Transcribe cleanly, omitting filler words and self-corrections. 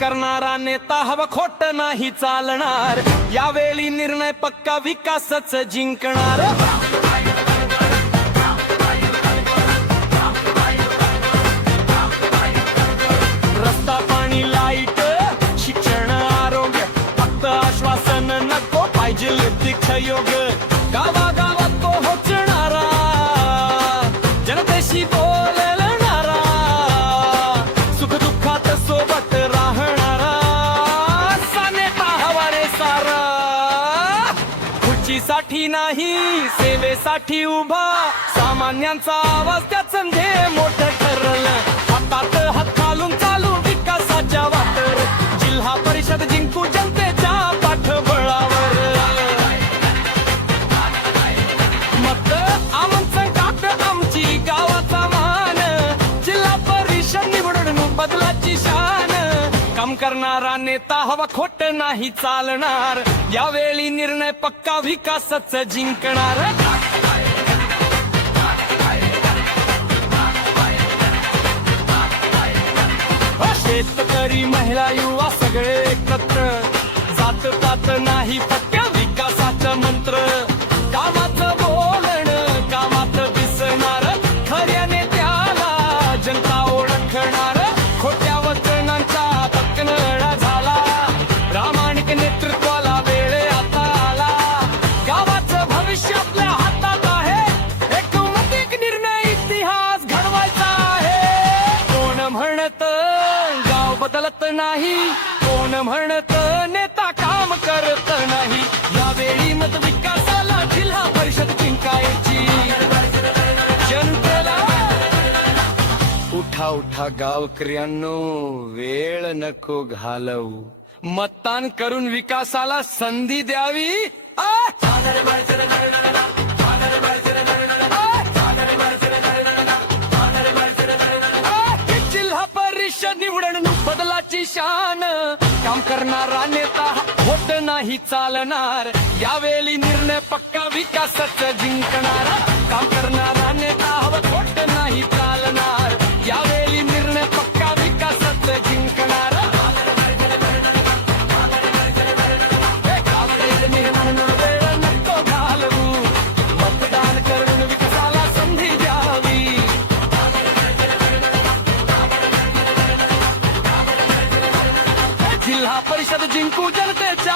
करणारा नेता हवा, खोट नाही चालणार, यावेळी निर्णय पक्का, विकासच जिंकणार. रस्ता पाणी लाईट शिक्षण आरोग्य, फक्त आश्वासन नको, पाहिजे दीक्षायोग. गावागावात तो पोहोचणारा, जनतेशी बोलणारा, सुख दुःखात सोबत राहणारा, असा नेता हवा रे सारा. खुर्चीसाठी नाही सेवेसाठी उभा, सामान्यांचा आवाज त्याचं ध्येय मोठं ठरलं. हातात हात घालून चालू विकासाच्या वाटेवर, जिल्हा परिषद जिंकू जनतेच्या पाठबळावर. मत आमचं काट आमची गावाचा मान, जिल्हा परिषद निवडून बदलाची शान. काम करणारा नेता हवा, खोट नाही चालणार, यावेळी निर्णय पक्का, विकासच जिंकणार. शेतकरी महिला युवा सगळे एकत्र, जात पात नाही फक्त विकासाचं मंत्र. कामाचं बोलणं कामात दिसणार, खऱ्याने त्याला जनता ओळखणार. खोट्या वचनांचा पकनळा झाला, प्रामाणिक नेतृत्वाला वेळ आता आला. गावाचं भविष्य आपल्या हातात आहे, एकमतिक निर्णय इतिहास घडवायचा आहे. कोण म्हणत बदलत नाही, कोण म्हणत नेता काम करत नाही, यावेळी मत विकासाला, जिल्हा परिषद जिंकायची जनतेला. उठा उठा गावकऱ्यांनो, वेळ नको घालवू, मतदान करून विकासाला संधी द्यावी. निवडून बदलाची शान, काम करणारा नेता खोट नाही चालणार, यावेळी निर्णय पक्का, विकासच जिंकणार. काम करणारा नेता हवा, खोट नाही चालणार, यावेळी निर्णय पक्का, विकासच जिंकणार. वेळ नको घालवू, मतदान करून विकासाला संधी द्यावी. जिल्हा परिषद जिंकू जनतेच्या